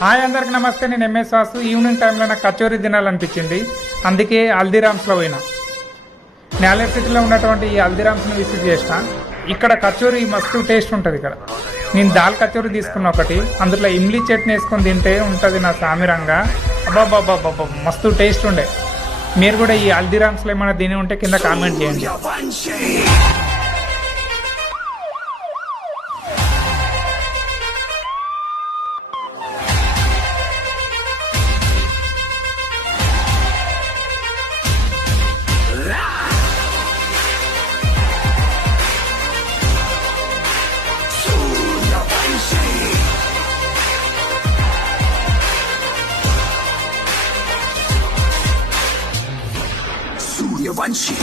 Hi అందరికి నమస్తే. నేను ఎంఎస్ వాసు. ఈవినింగ్ టైంలో నాకు కచోరీ తినాలనిపించింది, అందుకే హల్దీరామ్స్లో పోయినా. నేలర్ సిటీలో ఉన్నటువంటి ఈ హల్దీరామ్స్ని విజిట్ చేసిన. ఇక్కడ కచోరీ మస్తు టేస్ట్ ఉంటుంది. ఇక్కడ నేను దాల్ కచోరీ తీసుకున్న ఒకటి, అందులో ఇమ్లీ చట్నీ వేసుకొని తింటే ఉంటుంది నా సామిరంగా. అబ్బాబ్బాబ్బాబ్బా మస్తు టేస్ట్ ఉండే. మీరు కూడా ఈ హల్దీరామ్స్లో ఏమైనా తిని ఉంటే కింద కామెంట్ చేయండి. Suryavanshi.